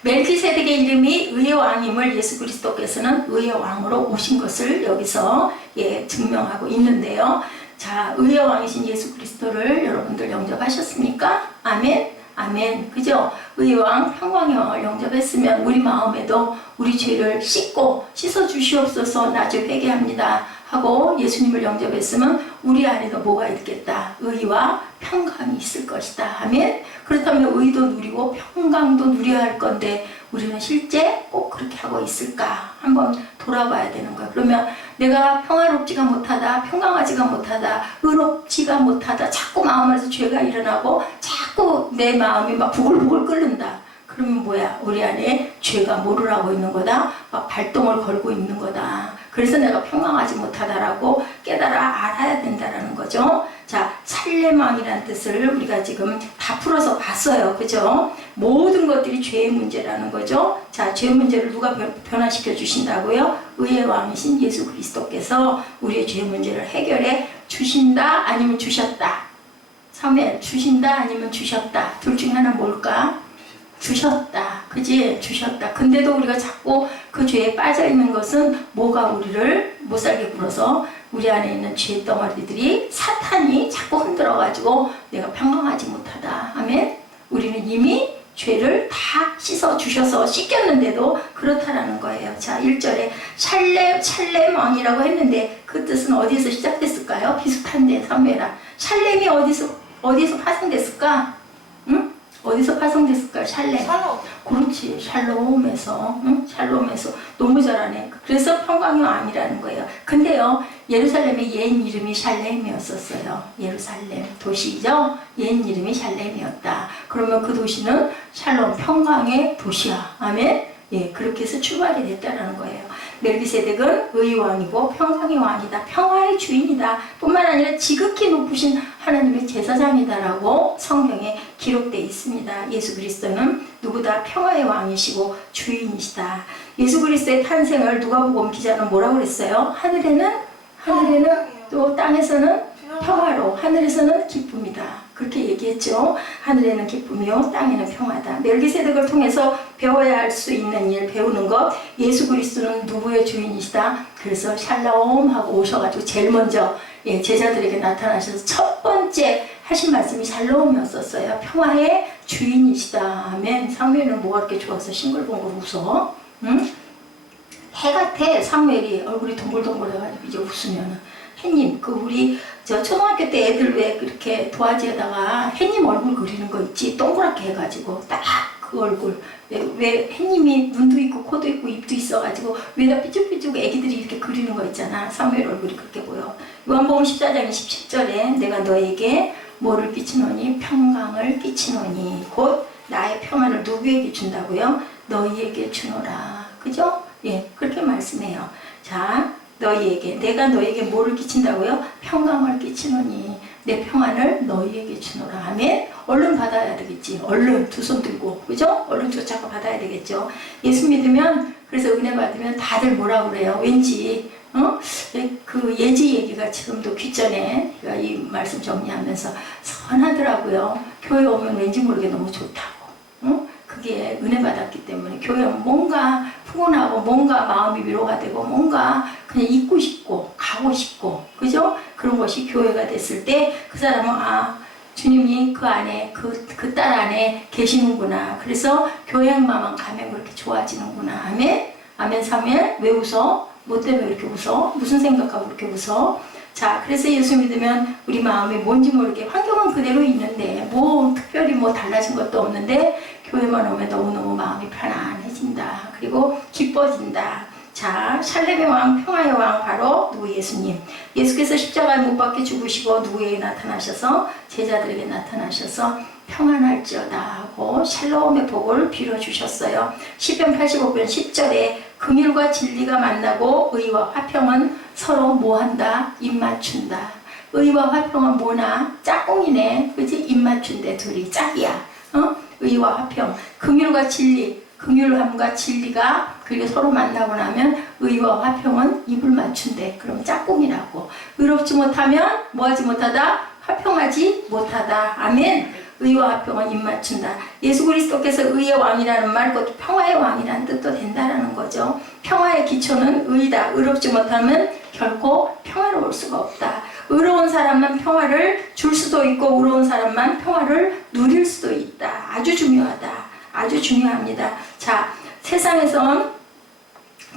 멜키세덱의 이름이 의의 왕임을 예수 그리스도께서는 의의 왕으로 오신 것을 여기서 증명하고 있는데요. 자, 의의 왕이신 예수 그리스도를 여러분들 영접하셨습니까? 아멘. 아멘. 그죠? 의의 왕, 평강의 왕을 영접했으면 우리 마음에도 우리 죄를 씻어 주시옵소서. 나 죄 회개합니다 하고 예수님을 영접했으면 우리 안에도 뭐가 있겠다? 의와 평강이 있을 것이다. 아멘. 그렇다면 의도 누리고 평강도 누려야 할 건데 우리는 실제 꼭 그렇게 하고 있을까? 한번 돌아봐야 되는 거야. 그러면 내가 평화롭지가 못하다, 평강하지가 못하다, 의롭지가 못하다, 자꾸 마음에서 죄가 일어나고 자꾸 내 마음이 막 부글부글 끓는다. 그러면 뭐야? 우리 안에 죄가 뭐를 하고 있는 거다? 막 발동을 걸고 있는 거다. 그래서 내가 평강하지 못하다라고 깨달아 알아야 된다라는 거죠. 자, 살레망이라는 뜻을 우리가 지금 다 풀어서 봤어요. 그죠? 모든 것들이 죄의 문제라는 거죠. 자, 죄의 문제를 누가 변화시켜 주신다고요? 의의 왕이신 예수 그리스도께서 우리의 죄의 문제를 해결해 주신다 아니면 주셨다. 3회 주신다 아니면 주셨다. 둘 중 하나 뭘까? 주셨다. 그지? 주셨다. 근데도 우리가 자꾸 그 죄에 빠져있는 것은 뭐가 우리를 못살게 굴어서 우리 안에 있는 죄 덩어리들이 사탄이 자꾸 흔들어가지고 내가 평강하지 못하다. 아멘? 우리는 이미 죄를 다 씻어주셔서 씻겼는데도 그렇다라는 거예요. 자, 1절에 샬렘 왕이라고 했는데 그 뜻은 어디서 시작됐을까요? 비슷한데, 삼매라. 샬렘이 어디서 파생됐을까? 응? 어디서 파생됐을까? 샬렘. 그렇지. 샬롬에서. 응? 샬롬에서. 너무 잘하네. 그래서 평강의 왕이라는 거예요. 근데요, 예루살렘의 옛 이름이 샬렘이었었어요. 예루살렘. 도시죠? 옛 이름이 샬렘이었다. 그러면 그 도시는 샬롬, 평강의 도시야. 아멘? 예, 그렇게 해서 출발이 됐다는 거예요. 멜기세덱은 의의 왕이고 평강의 왕이다. 평화의 주인이다. 뿐만 아니라 지극히 높으신 하나님의 제사장이다라고 성경에 기록되어 있습니다. 예수 그리스도는 누구다 평화의 왕이시고 주인이시다. 예수 그리스도의 탄생을 누가복음 기자는 뭐라고 그랬어요? 하늘에는 또 땅에서는 평화로, 하늘에서는 기쁨이다. 그렇게 얘기했죠. 하늘에는 기쁨이요, 땅에는 평화다. 멜기세덱을 통해서 배워야 할 수 있는 일, 배우는 것. 예수 그리스도는 누구의 주인이시다. 그래서 샬롬 하고 오셔가지고 제일 먼저 제자들에게 나타나셔서 첫 번째 하신 말씀이 샬롬이었었어요. 평화의 주인이시다. 아멘. 사무엘은 뭐가 그렇게 좋아서 싱글벙글 웃어? 응? 해 같아. 사무엘이 얼굴이 동글동글해가지고 이제 웃으면은. 햇님, 우리 초등학교 때 애들 왜 그렇게 도화지에다가 햇님 얼굴 그리는 거 있지? 동그랗게 해가지고 딱 그 얼굴. 왜 햇님이 눈도 있고 코도 있고 입도 있어가지고 위에다 삐죽삐죽 애기들이 이렇게 그리는 거 있잖아. 사무엘 얼굴이 그렇게 보여. 요한복음 14장 27절에 내가 너에게 뭐를 끼치노니? 평강을 끼치노니. 곧 나의 평안을 누구에게 준다고요? 너희에게 주노라. 그죠? 예, 그렇게 말씀해요. 자, 내가 너에게 뭐를 끼친다고요? 평강을 끼치노니 내 평안을 너희에게 주노라. 아멘. 얼른 받아야 되겠지. 얼른 두 손 들고, 그죠? 얼른 쫓아가 받아야 되겠죠. 예수 믿으면, 그래서 은혜 받으면 다들 뭐라 그래요? 왠지 그 예지 얘기가 지금도 귀전에 이 말씀 정리하면서 선하더라고요. 교회 오면 왠지 모르게 너무 좋다고. 그게 은혜 받았기 때문에 교회 오면 뭔가 푸근하고 뭔가 마음이 위로가 되고 뭔가 그냥 있고 싶고 가고 싶고, 그죠? 그런 것이 교회가 됐을 때 그 사람은 주님이 그 안에 그 딸 안에 계시는구나. 그래서 교회만 가면 그렇게 좋아지는구나. 아멘. 아멘. 사무엘 왜 웃어? 뭐 때문에 이렇게 웃어? 무슨 생각하고 그렇게 웃어? 자, 그래서 예수 믿으면 우리 마음이 뭔지 모르게 환경은 그대로 있는데 뭐 특별히 뭐 달라진 것도 없는데 교회만 오면 너무너무 마음이 편안해진다. 그리고 기뻐진다. 자, 샬렘의 왕, 평화의 왕 바로 누구? 예수님. 예수께서 십자가에 못 박혀 죽으시고 누구에게 나타나셔서 제자들에게 나타나셔서 평안할지어다 하고 샬롬의 복을 빌어주셨어요. 시편 85편 10절에 긍휼과 진리가 만나고 의와 화평은 서로 뭐한다? 입맞춘다. 의와 화평은 뭐나? 짝꿍이네. 그치? 입맞춘대. 둘이 짝이야. 의와 화평. 긍휼과 진리. 긍휼함과 진리가 그리고 서로 만나고 나면 의와 화평은 입을 맞춘대. 그럼 짝꿍이라고. 의롭지 못하면 뭐하지 못하다? 화평하지 못하다. 아멘. 의와 화평은 입맞춘다. 예수 그리스도께서 의의 왕이라는 말, 그것도 평화의 왕이라는 뜻도 된다는 거죠. 평화의 기초는 의다. 의롭지 못하면 결코 평화로울 수가 없다. 의로운 사람만 평화를 줄 수도 있고 의로운 사람만 평화를 누릴 수도 있다. 아주 중요하다. 아주 중요합니다. 자, 세상에선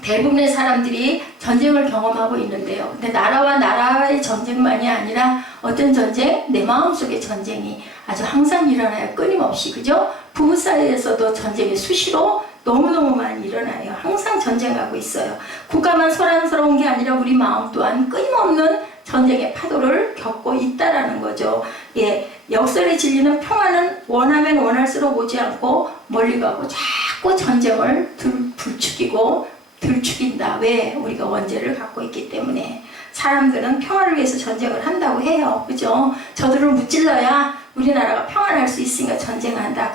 대부분의 사람들이 전쟁을 경험하고 있는데요. 근데 나라와 나라의 전쟁만이 아니라 어떤 전쟁? 내 마음속의 전쟁이 아주 항상 일어나요. 끊임없이. 그죠? 부부 사이에서도 전쟁이 수시로 너무너무 많이 일어나요. 항상 전쟁하고 있어요. 국가만 소란스러운 게 아니라 우리 마음 또한 끊임없는 전쟁의 파도를 겪고 있다라는 거죠. 예, 역설의 진리는 평화는 원하면 원할수록 오지 않고 멀리 가고 자꾸 전쟁을 부추기고 들추긴다. 왜? 우리가 원죄를 갖고 있기 때문에. 사람들은 평화를 위해서 전쟁을 한다고 해요. 그죠? 저들을 무찔러야 우리나라가 평안할 수 있으니까 전쟁한다.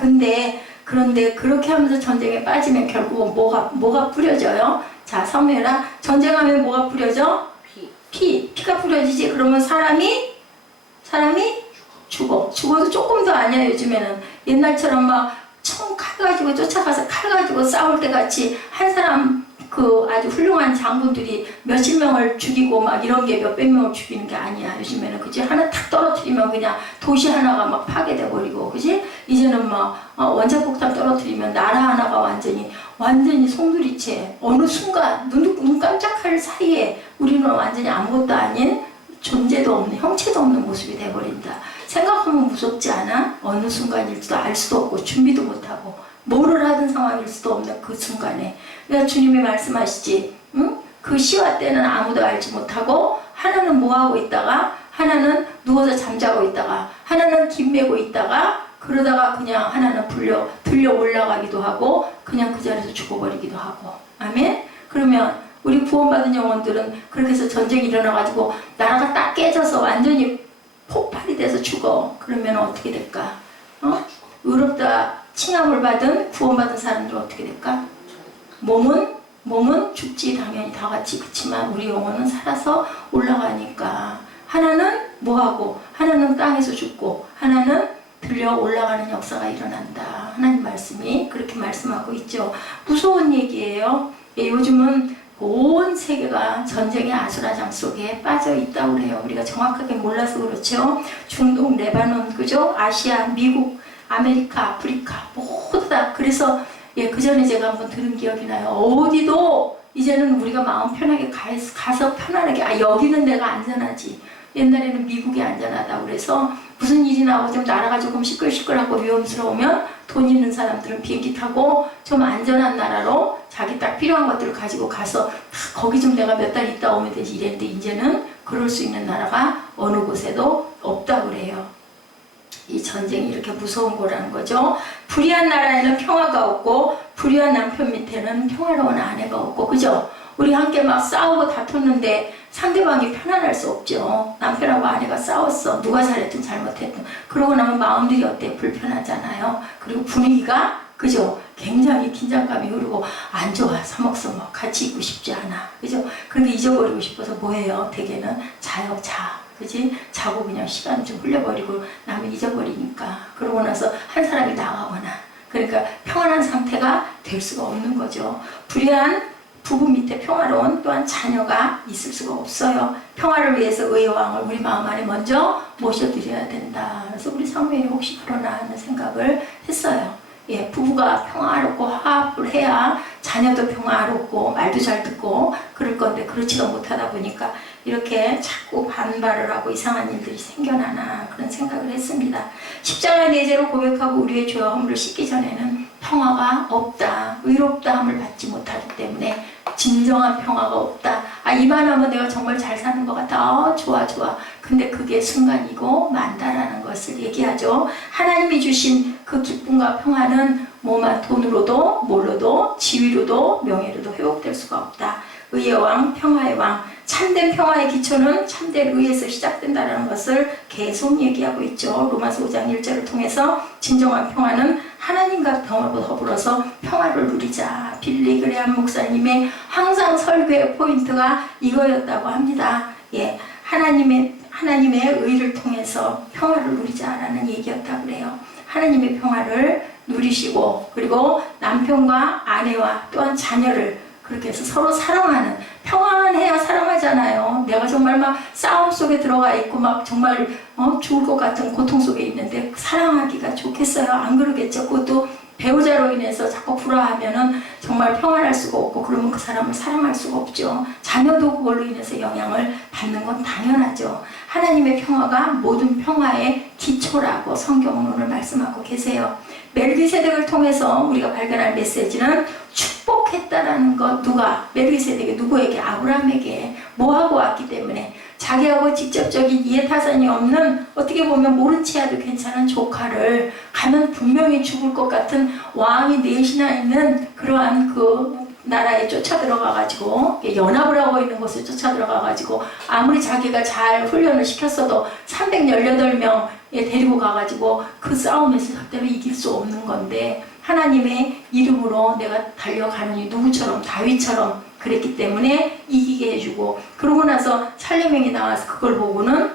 그런데 그렇게 하면서 전쟁에 빠지면 결국은 뭐가 뿌려져요? 자, 사무엘아, 전쟁하면 뭐가 뿌려져? 피가 뿌려지지. 그러면 사람이 죽어도 조금 더 아니야. 요즘에는 옛날처럼 막 총 칼 가지고 쫓아가서 칼 가지고 싸울 때 같이 한 사람 그 아주 훌륭한 장군들이 몇십 명을 죽이고 막 이런 게 몇백 명을 죽이는 게 아니야. 요즘에는. 그지? 하나 탁 떨어뜨리면 그냥 도시 하나가 막 파괴돼 버리고. 그지? 이제는 막 원자폭탄 떨어뜨리면 나라 하나가 완전히 송두리째 어느 순간 눈 깜짝할 사이에 우리는 완전히 아무것도 아닌 존재도 없는, 형체도 없는 모습이 돼버린다. 생각하면 무섭지 않아? 어느 순간일지도 알 수도 없고 준비도 못하고 뭐를 하든 상황일 수도 없는 그 순간에. 그러니까 주님이 말씀하시지, 응? 그 시와 때는 아무도 알지 못하고 하나는 뭐하고 있다가 하나는 누워서 잠자고 있다가 하나는 김 메고 있다가 그러다가 그냥 하나는 들려 올라가기도 하고 그냥 그 자리에서 죽어버리기도 하고. 아멘? 그러면 우리 구원받은 영혼들은 그렇게 해서 전쟁이 일어나가지고 나라가 딱 깨져서 완전히 폭발이 돼서 죽어. 그러면 어떻게 될까? 의롭다 칭함을 받은 구원받은 사람들은 어떻게 될까? 몸은 죽지 당연히 다 같이. 그치만 우리 영혼은 살아서 올라가니까 하나는 뭐하고 하나는 땅에서 죽고 하나는 들려 올라가는 역사가 일어난다. 하나님 말씀이 그렇게 말씀하고 있죠. 무서운 얘기예요. 예, 요즘은 온 세계가 전쟁의 아수라장 속에 빠져 있다고 그래요. 우리가 정확하게 몰라서 그렇죠. 중동, 레바논, 그죠? 아시아, 미국, 아메리카, 아프리카 모두 다. 그래서 예, 그 전에 제가 한번 들은 기억이 나요. 어디도 이제는 우리가 마음 편하게 가서 편안하게 여기는 내가 안전하지. 옛날에는 미국이 안전하다고 그래서 무슨 일이 나고 좀 나라가 조금 시끌시끌하고 위험스러우면 돈 있는 사람들은 비행기 타고 좀 안전한 나라로 자기 딱 필요한 것들을 가지고 가서 거기 좀 내가 몇 달 있다 오면 되지 이랬는데 이제는 그럴 수 있는 나라가 어느 곳에도 없다고 그래요. 이 전쟁이 이렇게 무서운 거라는 거죠. 불의한 나라에는 평화가 없고 불의한 남편 밑에는 평화로운 아내가 없고. 그죠? 우리 함께 막 싸우고 다퉜는데 상대방이 편안할 수 없죠. 남편하고 아내가 싸웠어. 누가 잘했든 잘못했든. 그러고 나면 마음들이 어때? 불편하잖아요. 그리고 분위기가 그죠? 굉장히 긴장감이 흐르고 안 좋아. 서먹서먹 같이 있고 싶지 않아. 그죠? 그런데 잊어버리고 싶어서 뭐해요? 대개는 자요. 그지? 자고 그냥 시간 좀 흘려버리고 남이 잊어버리니까. 그러고 나서 한 사람이 나가거나. 그러니까 평안한 상태가 될 수가 없는 거죠. 불의한 부부 밑에 평화로운 또한 자녀가 있을 수가 없어요. 평화를 위해서 의의 왕을 우리 마음 안에 먼저 모셔드려야 된다. 그래서 우리 사무엘이 혹시 그러나 하는 생각을 했어요. 예, 부부가 평화롭고 화합을 해야 자녀도 평화롭고 말도 잘 듣고 그럴 건데 그렇지가 못하다 보니까 이렇게 자꾸 반발을 하고 이상한 일들이 생겨나나 그런 생각을 했습니다. 십자가 내재로 고백하고 우리의 죄와 허물을 씻기 전에는 평화가 없다. 의롭다함을 받지 못하기 때문에 진정한 평화가 없다. 이만하면 내가 정말 잘 사는 것 같아. 좋아. 근데 그게 순간이고 만다라는 것을 얘기하죠. 하나님이 주신 그 기쁨과 평화는 뭐만 돈으로도 뭘로도 지위로도 명예로도 회복될 수가 없다. 의의 왕, 평화의 왕, 참된 평화의 기초는 참된 의에서 시작된다는 것을 계속 얘기하고 있죠. 로마서 5장 1절을 통해서 진정한 평화는 하나님과 더불어서 평화를 누리자. 빌리 그레함 목사님의 항상 설교의 포인트가 이거였다고 합니다. 예, 하나님의 의를 통해서 평화를 누리자라는 얘기였다고 그래요. 하나님의 평화를 누리시고 그리고 남편과 아내와 또한 자녀를 그렇게 해서 서로 사랑하는, 평안해야 사랑하지 하잖아요. 내가 정말 막 싸움 속에 들어가 있고 막 정말 죽을 것 같은 고통 속에 있는데 사랑하기가 좋겠어요? 안 그러겠죠? 그것도 배우자로 인해서 자꾸 불화하면은 정말 평안할 수가 없고, 그러면 그 사람을 사랑할 수가 없죠. 자녀도 그걸로 인해서 영향을 받는 건 당연하죠. 하나님의 평화가 모든 평화의 기초라고 성경은 오늘 말씀하고 계세요. 멜기세덱을 통해서 우리가 발견할 메시지는 축복했다라는 것. 누가? 멜기세덱이 누구에게? 아브라함에게. 뭐하고 왔기 때문에? 자기하고 직접적인 이해타산이 없는, 어떻게 보면 모른 채 해도 괜찮은 조카를 가면 분명히 죽을 것 같은 왕이 넷이나 있는 그러한 그 나라에 쫓아 들어가가지고, 연합을 하고 있는 곳에 쫓아 들어가가지고, 아무리 자기가 잘 훈련을 시켰어도 318명 데리고 가가지고 그 싸움에서 절대로 이길 수 없는 건데, 하나님의 이름으로 내가 달려가느니 누구처럼, 다윗처럼 그랬기 때문에 이기게 해주고, 그러고 나서 살레명이 나와서 그걸 보고는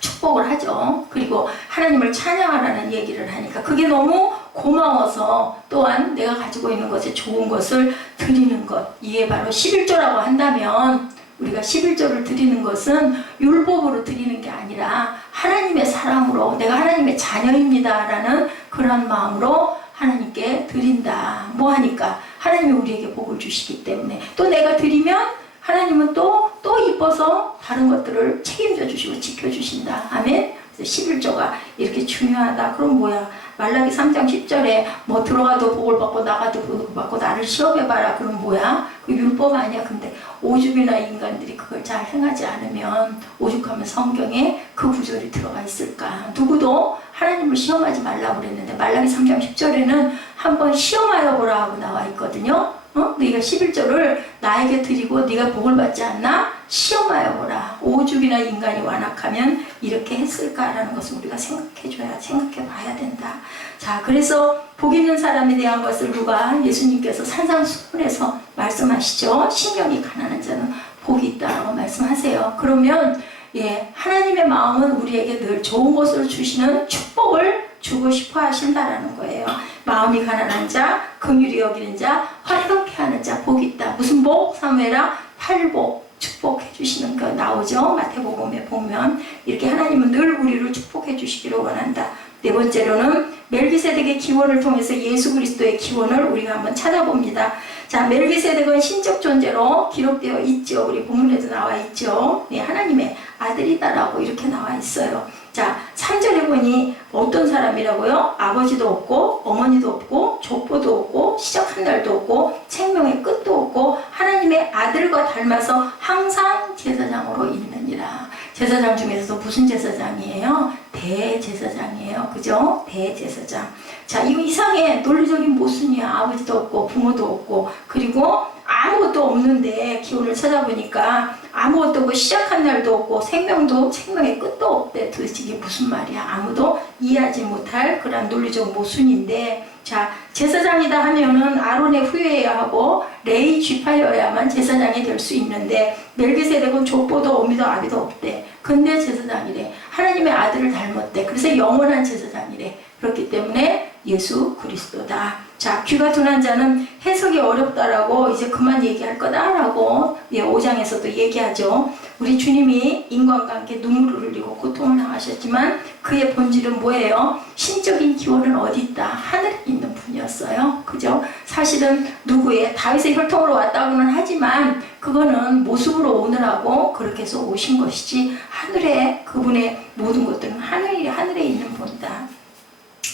축복을 하죠. 그리고 하나님을 찬양하라는 얘기를 하니까 그게 너무 고마워서, 또한 내가 가지고 있는 것에 좋은 것을 드리는 것, 이게 바로 11조라고 한다면, 우리가 11조를 드리는 것은 율법으로 드리는 게 아니라 하나님의 사랑으로, 내가 하나님의 자녀입니다 라는 그런 마음으로 하나님께 드린다. 뭐 하니까? 하나님이 우리에게 복을 주시기 때문에. 또 내가 드리면 하나님은 또 이뻐서 다른 것들을 책임져 주시고 지켜주신다. 아멘. 그래서 11조가 이렇게 중요하다. 그럼 뭐야? 말라기 3장 10절에 뭐 들어가도 복을 받고 나가도 복을 받고 나를 시험해봐라. 그럼 뭐야? 그 율법 아니야. 근데 오죽이나 인간들이 그걸 잘 행하지 않으면 오죽하면 성경에 그 구절이 들어가 있을까? 누구도 하나님을 시험하지 말라고 그랬는데 말라기 3장 10절에는 한번 시험하여 보라 하고 나와 있거든요. 네가 11조를 나에게 드리고 네가 복을 받지 않나? 시험하여 보라. 오죽이나 인간이 완악하면 이렇게 했을까라는 것을 우리가 생각해 봐야 된다. 자, 그래서 복 있는 사람에 대한 것을 누가? 예수님께서 산상수훈에서 말씀하시죠. 심령이 가난한 자는 복이 있다라고 말씀하세요. 그러면 하나님의 마음은 우리에게 늘 좋은 것을 주시는 축복을 주고 싶어 하신다라는 거예요. 마음이 가난한 자, 긍휼히 여기는 자, 화평케 하는 자, 복이 있다. 무슨 복? 사무엘하 8복. 축복해 주시는 거 나오죠. 마태복음에 보면 이렇게 하나님은 늘 우리를 축복해 주시기를 원한다. 네 번째로는 멜기세덱의 기원을 통해서 예수 그리스도의 기원을 우리가 한번 찾아봅니다. 자, 멜기세덱은 신적 존재로 기록되어 있죠. 우리 본문에도 나와 있죠. 네, 하나님의 아들이다라고 이렇게 나와 있어요. 자, 3절에 보니 어떤 사람이라고요? 아버지도 없고 어머니도 없고 족보도 없고 시작한 날도 없고 생명의 끝도 없고 하나님의 아들과 닮아서 항상 제사장으로 있느니라. 제사장 중에서도 무슨 제사장이에요? 대제사장이에요. 그죠? 대제사장. 자, 이거 이상해. 논리적인 모순이야. 아버지도 없고 부모도 없고 그리고 아무것도 없는데 기원을 찾아보니까 아무것도 없고 시작한 날도 없고 생명의 끝도 없대. 도대체 이게 무슨 말이야? 아무도 이해하지 못할 그런 논리적 모순인데, 자, 제사장이다 하면은 아론의 후예여야 하고 레위 쥐파여야만 제사장이 될 수 있는데 멜기세덱은 족보도 어미도 아비도 없대. 근데 제사장이래. 하나님의 아들을 닮았대. 그래서 영원한 제사장이래. 그렇기 때문에 예수 그리스도다. 자, 귀가 둔한 자는 해석이 어렵다라고 이제 그만 얘기할 거다라고 5장에서도 얘기하죠. 우리 주님이 인간관계 눈물을 흘리고 고통을 당하셨지만 그의 본질은 뭐예요? 신적인 기원은 어디 있다? 하늘에 있는 분이었어요. 그죠? 사실은 누구의? 다윗의 혈통으로 왔다고는 하지만 그거는 모습으로 오느라고 그렇게 해서 오신 것이지 하늘에 그분의 모든 것들은 하늘에 있는 분이다.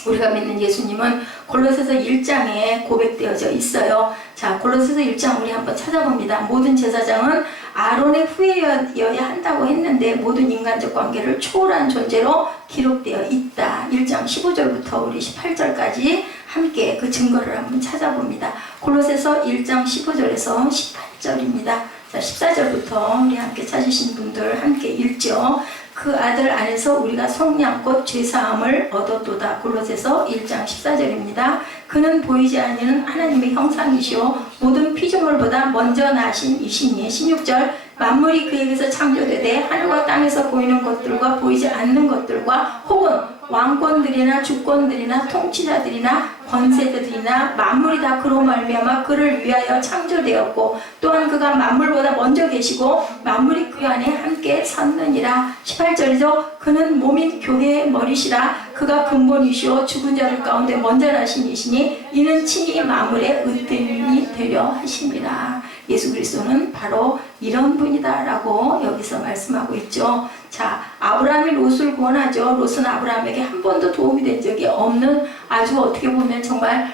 우리가 믿는 예수님은 골로새서 1장에 고백되어져 있어요. 자, 골로새서 1장 우리 한번 찾아봅니다. 모든 제사장은 아론의 후예여야 한다고 했는데 모든 인간적 관계를 초월한 존재로 기록되어 있다. 1장 15절부터 우리 18절까지 함께 그 증거를 한번 찾아봅니다. 골로새서 1장 15절에서 18절입니다. 자, 14절부터 우리 함께 찾으신 분들 함께 읽죠. 그 아들 안에서 우리가 성량껏 죄사함을 얻었도다. 골로새서 1장 14절입니다. 그는 보이지 아니는 하나님의 형상이시오 모든 피조물보다 먼저 나신 이시니 16절 만물이 그에게서 창조되되 하늘과 땅에서 보이는 것들과 보이지 않는 것들과 혹은 왕권들이나 주권들이나 통치자들이나 권세들이나 만물이 다 그로 말미암아 그를 위하여 창조되었고 또한 그가 만물보다 먼저 계시고 만물이 그 안에 함께 섰느니라. 18절이죠. 그는 몸인 교회의 머리시라. 그가 근본이시오 죽은 자들 가운데 먼저 나신 이시니 이는 친히 만물의 으뜸이 되려 하심이라. 예수 그리스도는 바로 이런 분이다 라고 여기서 말씀하고 있죠. 자, 아브라함이 롯을 구원하죠. 롯은 아브라함에게 한 번도 도움이 된 적이 없는 아주 어떻게 보면 정말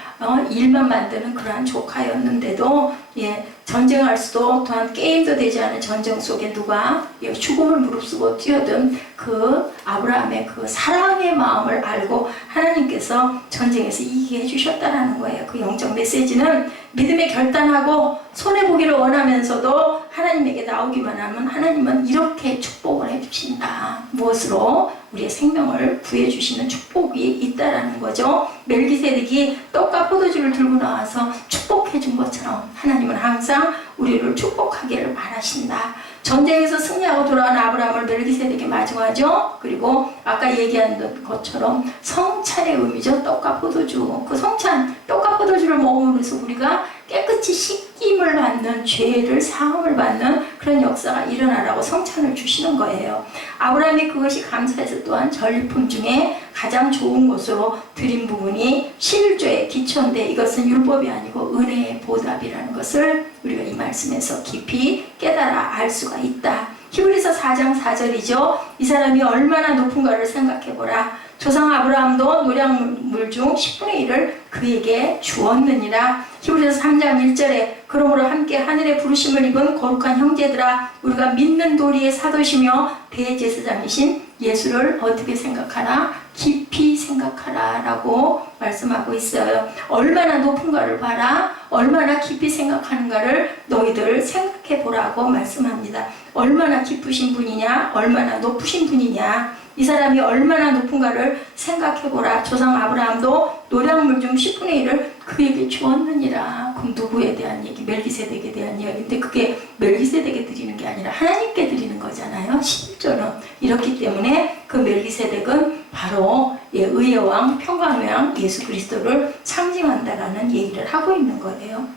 일만 만드는 그러한 조카였는데도 전쟁할 수도 또한 게임도 되지 않은 전쟁 속에 누가 죽음을 무릅쓰고 뛰어든 그 아브라함의 그 사랑의 마음을 알고 하나님께서 전쟁에서 이기게 해주셨다는 거예요. 그 영적 메시지는 믿음에 결단하고 손해보기를 원하면서도 하나님에게 나오기만 하면 하나님은 이렇게 축복을 해주신다. 무엇으로? 우리의 생명을 구해주시는 축복이 있다라는 거죠. 멜기세덱이 떡과 포도주를 들고 나와서 축복해준 것처럼 하나님은 항상 우리를 축복하기를 바라신다. 전쟁에서 승리하고 돌아온 아브라함을 멜기세덱이 마주하죠. 그리고 아까 얘기한 것처럼 성찬의 의미죠. 떡과 포도주. 그 성찬, 떡과 포도주를 먹음으로써 우리가 깨끗이 씻김을 받는, 죄를 사함을 받는 그런 역사가 일어나라고 성찬을 주시는 거예요. 아브라함이 그것이 감사해서 또한 전리품 중에 가장 좋은 것으로 드린 부분이 11조의 기초인데 이것은 율법이 아니고 은혜의 보답이라는 것을 우리가 이 말씀에서 깊이 깨달아 알 수가 있다. 히브리서 4장 4절이죠. 이 사람이 얼마나 높은가를 생각해보라. 조상 아브라함도 노량물 중 10분의 1을 그에게 주었느니라. 히브리서 3장 1절에 그러므로 함께 하늘의 부르심을 입은 거룩한 형제들아 우리가 믿는 도리의 사도시며 대제사장이신 예수를 어떻게 생각하라? 깊이 생각하라 라고 말씀하고 있어요. 얼마나 높은가를 봐라. 얼마나 깊이 생각하는가를 너희들 생각해 보라고 말씀합니다. 얼마나 깊으신 분이냐 얼마나 높으신 분이냐 이 사람이 얼마나 높은가를 생각해보라. 조상 아브라함도 노량물 중 10분의 1을 그에게 주었느니라. 그럼 누구에 대한 얘기? 멜기세덱에 대한 이야기인데 그게 멜기세덱에 드리는 게 아니라 하나님께 드리는 거잖아요. 11조는. 이렇기 때문에 그 멜기세덱은 바로 의의 왕, 평강의 왕 예수 그리스도를 상징한다라는 얘기를 하고 있는 거예요.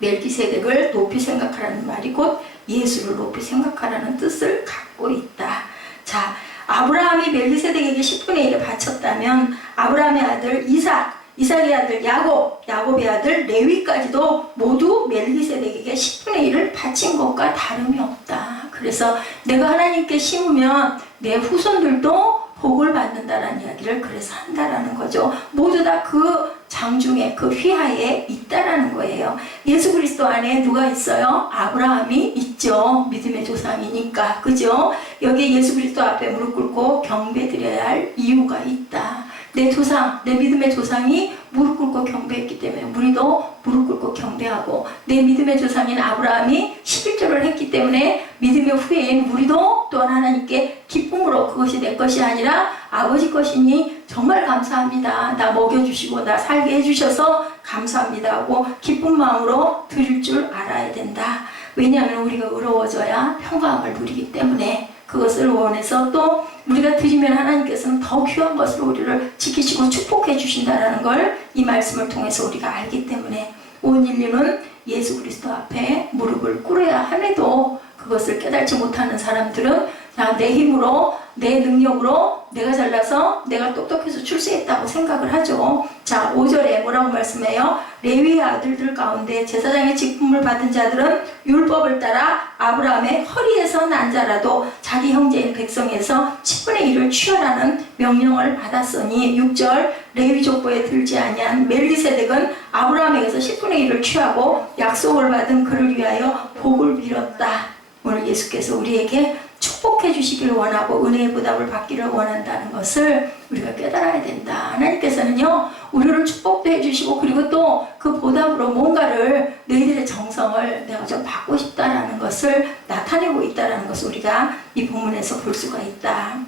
멜기세덱을 높이 생각하라는 말이 곧 예수를 높이 생각하라는 뜻을 갖고 있다. 자, 아브라함이 멜기세덱에게 10분의 1을 바쳤다면 아브라함의 아들 이삭의 아들 야곱의 아들 레위까지도 모두 멜기세덱에게 10분의 1을 바친 것과 다름이 없다. 그래서 내가 하나님께 심으면 내 후손들도 복을 받는다라는 이야기를 그래서 한다라는 거죠. 모두 다 그 장중에 그 휘하에 있다라는 거예요. 예수 그리스도 안에 누가 있어요? 아브라함이 있죠. 믿음의 조상이니까. 그죠? 여기에 예수 그리스도 앞에 무릎 꿇고 경배드려야 할 이유가 있다. 내 조상, 내 믿음의 조상이 무릎 꿇고 경배했기 때문에 우리도 무릎 꿇고 경배하고 내 믿음의 조상인 아브라함이 11조를 했기 때문에 믿음의 후예인 우리도 또한 하나님께 기쁨으로 그것이 내 것이 아니라 아버지 것이니 정말 감사합니다. 나 먹여주시고 나 살게 해주셔서 감사합니다 하고 기쁜 마음으로 드릴 줄 알아야 된다. 왜냐하면 우리가 의로워져야 평강을 누리기 때문에 그것을 원해서 또 우리가 드리면 하나님께서는 더 귀한 것으로 우리를 지키시고 축복해 주신다는 걸 이 말씀을 통해서 우리가 알기 때문에 온 인류는 예수 그리스도 앞에 무릎을 꿇어야 함에도 그것을 깨닫지 못하는 사람들은 내 힘으로 내 능력으로 내가 잘나서 내가 똑똑해서 출세했다고 생각을 하죠. 자, 5절에 뭐라고 말씀해요? 레위의 아들들 가운데 제사장의 직분을 받은 자들은 율법을 따라 아브라함의 허리에서 난 자라도 자기 형제인 백성에서 10분의 1을 취하라는 명령을 받았으니 6절 레위 족보에 들지 아니한 멜기세덱은 아브라함에게서 10분의 1을 취하고 약속을 받은 그를 위하여 복을 빌었다. 오늘 예수께서 우리에게 축복해 주시기를 원하고 은혜의 보답을 받기를 원한다는 것을 우리가 깨달아야 된다. 하나님께서는요 우리를 축복도 해주시고 그리고 또 그 보답으로 뭔가를 너희들의 정성을 내가 좀 받고 싶다라는 것을 나타내고 있다는 것을 우리가 이 본문에서 볼 수가 있다.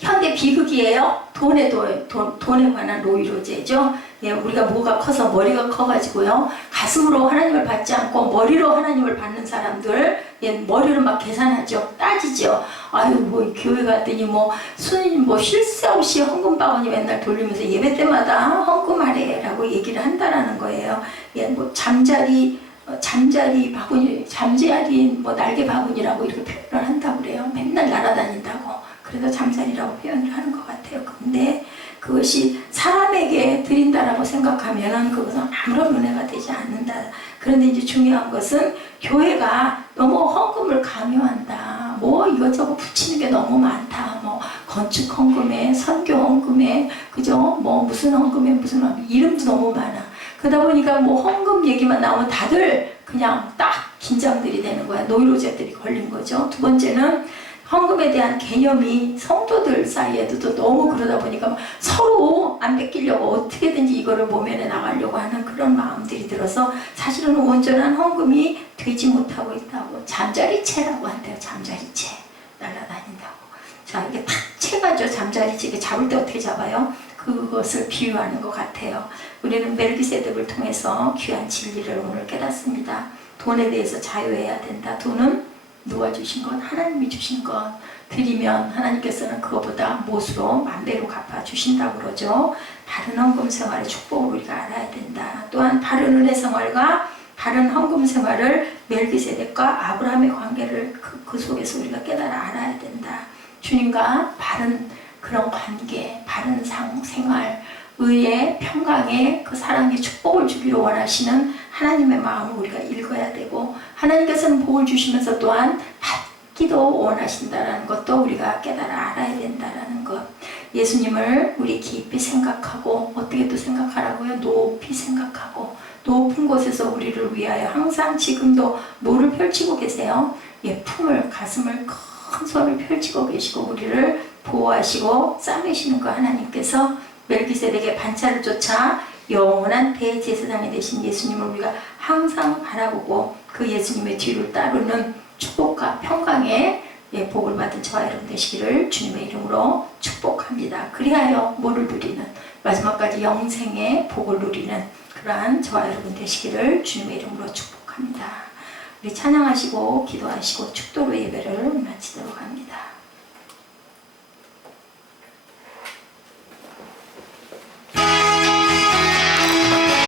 현대 비극이에요. 돈에 관한 노이로제죠. 예, 우리가 뭐가 커서 머리가 커가지고요. 가슴으로 하나님을 받지 않고 머리로 하나님을 받는 사람들, 예, 머리로 막 계산하죠. 따지죠. 아유, 뭐, 교회 갔더니 쉴 새 없이 헌금 바구니 맨날 돌리면서 예배 때마다 헌금하래 라고 얘기를 한다라는 거예요. 예, 잠자리 바구니, 잠자리 날개 바구니라고 이렇게 표현을 한다고 그래요. 맨날 날아다닌다고. 그래서 잠자리라고 표현을 하는 것 같아요. 근데 그것이 사람에게 드린다라고 생각하면은 그것은 아무런 은혜가 되지 않는다. 그런데 이제 중요한 것은 교회가 너무 헌금을 강요한다. 이것저것 붙이는 게 너무 많다. 건축 헌금에, 선교 헌금에, 그죠? 무슨 헌금에, 무슨 헌금, 이름도 너무 많아. 그러다 보니까 헌금 얘기만 나오면 다들 그냥 딱 긴장들이 되는 거야. 노이로제들이 걸린 거죠. 두 번째는 헌금에 대한 개념이 성도들 사이에도 또 너무 그러다 보니까 서로 안 뺏기려고 어떻게든지 이거를 모면에 나가려고 하는 그런 마음들이 들어서 사실은 온전한 헌금이 되지 못하고 있다고. 잠자리채라고 한대요. 잠자리채. 날아다닌다고. 자, 이게 탁 채가죠. 잠자리채. 이게 잡을 때 어떻게 잡아요? 그것을 비유하는 것 같아요. 우리는 멜기세덱을 통해서 귀한 진리를 오늘 깨닫습니다. 돈에 대해서 자유해야 된다. 돈은 누가 주신 것? 하나님이 주신 것. 드리면 하나님께서는 그거보다 못으로 만배로 갚아주신다고 그러죠. 바른 헌금 생활의 축복을 우리가 알아야 된다. 또한 바른 은혜 생활과 바른 헌금 생활을 멜기세덱과 아브라함의 관계를 그 속에서 우리가 깨달아 알아야 된다. 주님과 바른 그런 관계, 바른 생활, 의의 평강의 그 사랑의 축복을 주기로 원하시는 하나님의 마음을 우리가 읽어야 되고, 하나님께서는 복을 주시면서 또한 받기도 원하신다는 것도 우리가 깨달아 알아야 된다는 것. 예수님을 우리 깊이 생각하고, 어떻게 또 생각하라고요? 높이 생각하고, 높은 곳에서 우리를 위하여 항상 지금도 뭐를 펼치고 계세요? 품을, 가슴을 큰 손을 펼치고 계시고 우리를 보호하시고 싸매시는 그 하나님께서 멜기세덱의 반차를 쫓아 영원한 대제사장이 되신 예수님을 우리가 항상 바라보고 그 예수님의 뒤를 따르는 축복과 평강의 복을 받은 저와 여러분 되시기를 주님의 이름으로 축복합니다. 그리하여 뭐를 누리는, 마지막까지 영생의 복을 누리는 그러한 저와 여러분 되시기를 주님의 이름으로 축복합니다. 우리 찬양하시고 기도하시고 축도로 예배를 마치도록 합니다.